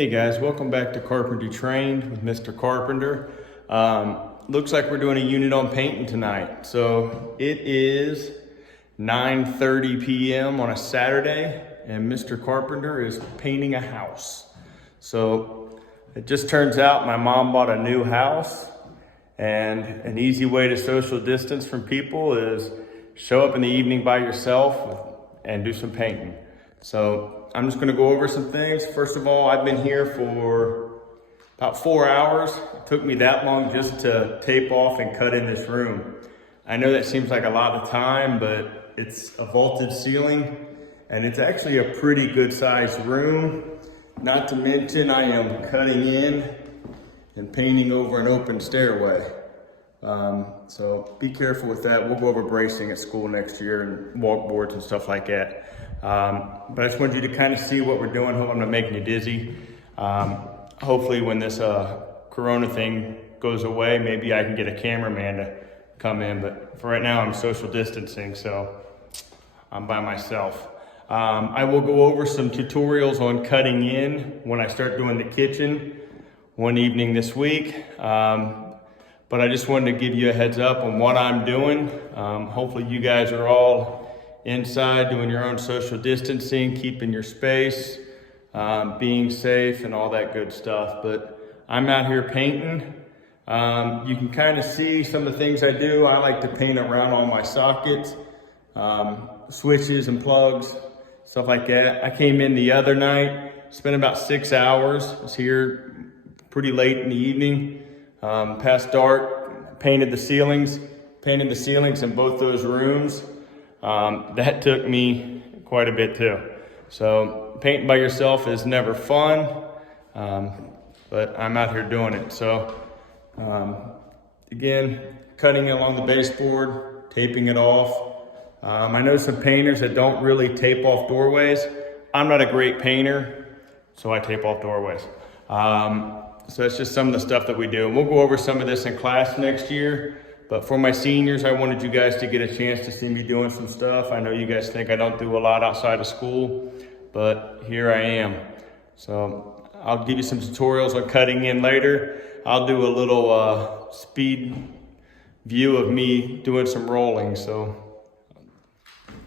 Hey guys, welcome back to Carpentry Trained with Mr. Carpenter. Looks like we're doing a unit on painting tonight. So it is 9:30 p.m. on a Saturday and Mr. Carpenter is painting a house. So it just turns out my mom bought a new house, and an easy way to social distance from people is show up in the evening by yourself and do some painting. So I'm just gonna go over some things. First of all, I've been here for about 4 hours. It took me that long just to tape off and cut in this room. I know that seems like a lot of time, but it's a vaulted ceiling and it's actually a pretty good sized room. Not to mention I am cutting in and painting over an open stairway. So be careful with that. We'll go over bracing at school next year and walk boards and stuff like that. But I just wanted you to kind of see what we're doing. Hope I'm not making you dizzy. Hopefully when this Corona thing goes away, maybe I can get a cameraman to come in. But for right now, I'm social distancing, so I'm by myself. I will go over some tutorials on cutting in when I start doing the kitchen one evening this week. But I just wanted to give you a heads up on what I'm doing. Hopefully you guys are all inside doing your own social distancing, keeping your space, being safe and all that good stuff. But I'm out here painting. You can kind of see some of the things I do. I like to paint around all my sockets, switches and plugs, stuff like that. I came in the other night, spent about 6 hours. I was here pretty late in the evening, past dark, painted the ceilings in both those rooms. That took me quite a bit too. So painting by yourself is never fun, but I'm out here doing it. So again, cutting along the baseboard, taping it off. I know some painters that don't really tape off doorways. I'm not a great painter, so I tape off doorways. So it's just some of the stuff that we do. And we'll go over some of this in class next year. But for my seniors, I wanted you guys to get a chance to see me doing some stuff. I know you guys think I don't do a lot outside of school, but here I am. So I'll give you some tutorials on cutting in later. I'll do a little speed view of me doing some rolling. So,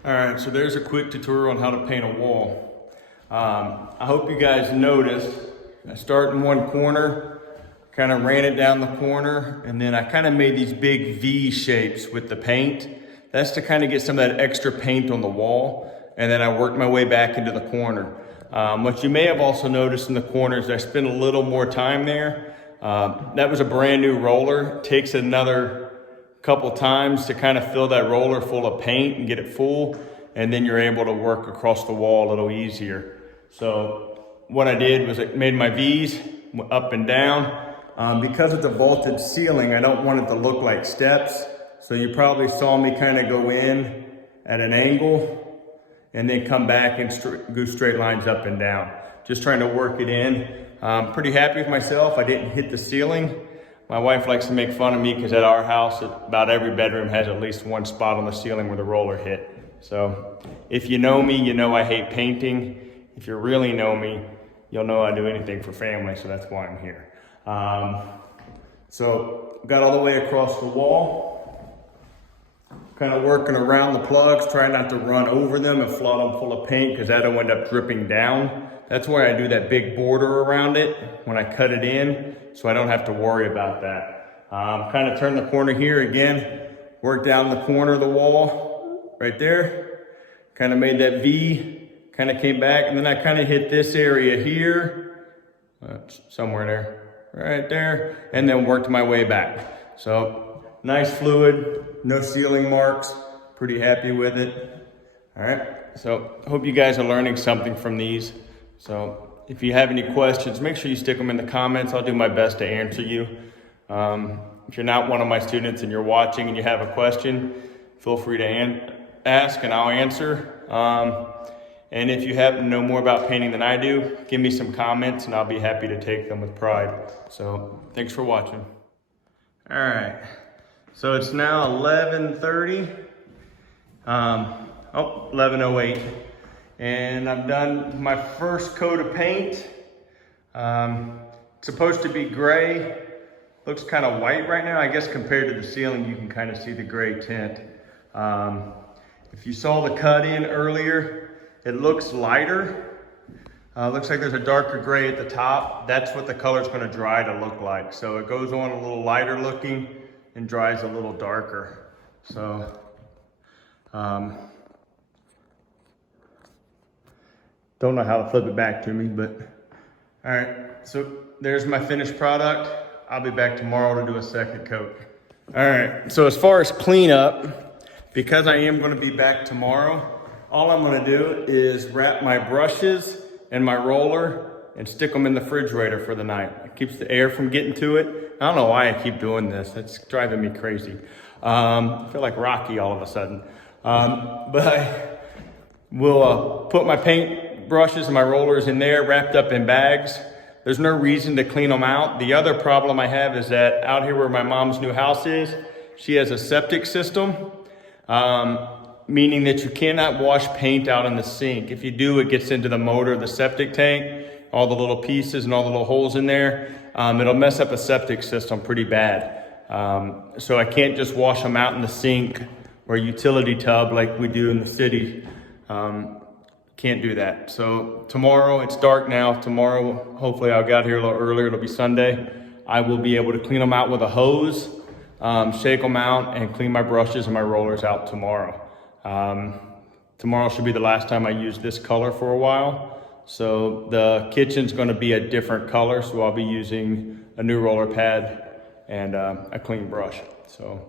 all right, so there's a quick tutorial on how to paint a wall. I hope you guys noticed, I start in one corner, kind of ran it down the corner, and then I kind of made these big V shapes with the paint. That's to kind of get some of that extra paint on the wall, and then I worked my way back into the corner. What you may have also noticed in the corners, I spent a little more time there. That was a brand new roller. It takes another couple times to kind of fill that roller full of paint and get it full, and then you're able to work across the wall a little easier. So what I did was I made my V's up and down. Because it's a vaulted ceiling, I don't want it to look like steps. So you probably saw me kind of go in at an angle and then come back and go straight lines up and down. Just trying to work it in. Pretty happy with myself. I didn't hit the ceiling. My wife likes to make fun of me because at our house, about every bedroom has at least one spot on the ceiling where the roller hit. So if you know me, you know I hate painting. If you really know me, you'll know I do anything for family, so that's why I'm here. So got all the way across the wall, kind of working around the plugs, trying not to run over them and flood them full of paint because that'll end up dripping down. That's why I do that big border around it when I cut it in, so I don't have to worry about that. Kind of turn the corner here again, work down the corner of the wall right there, kind of made that V, kind of came back, and then I kind of hit this area here, somewhere there. Right there, and then worked my way back. So nice fluid, no ceiling marks, pretty happy with it. All right, so hope you guys are learning something from these. So if you have any questions, make sure you stick them in the comments. I'll do my best to answer you. If you're not one of my students and you're watching and you have a question, feel free to ask and I'll answer. And if you happen to know more about painting than I do, give me some comments and I'll be happy to take them with pride. So thanks for watching. All right, so it's now 11:30, 11:08. And I've done my first coat of paint. It's supposed to be gray. Looks kind of white right now. I guess compared to the ceiling, you can kind of see the gray tint. If you saw the cut in earlier, it looks lighter. Looks like there's a darker gray at the top. That's what the color's gonna dry to look like. So it goes on a little lighter looking and dries a little darker. So, don't know how to flip it back to me, but all right. So there's my finished product. I'll be back tomorrow to do a second coat. All right, so as far as cleanup, because I am gonna be back tomorrow, all I'm gonna do is wrap my brushes and my roller and stick them in the refrigerator for the night. It keeps the air from getting to it. I don't know why I keep doing this. It's driving me crazy. I feel like Rocky all of a sudden. But I will put my paint brushes and my rollers in there wrapped up in bags. There's no reason to clean them out. The other problem I have is that out here where my mom's new house is, she has a septic system, meaning that you cannot wash paint out in the sink. If you do, it gets into the motor of the septic tank, all the little pieces and all the little holes in there. It'll mess up a septic system pretty bad. So I can't just wash them out in the sink or utility tub like we do in the city. Can't do that. So tomorrow, it's dark now. Tomorrow, hopefully I'll get out here a little earlier. It'll be Sunday. I will be able to clean them out with a hose, shake them out, and clean my brushes and my rollers out tomorrow. Tomorrow should be the last time I use this color for a while. So the kitchen's gonna be a different color, so I'll be using a new roller pad and a clean brush. So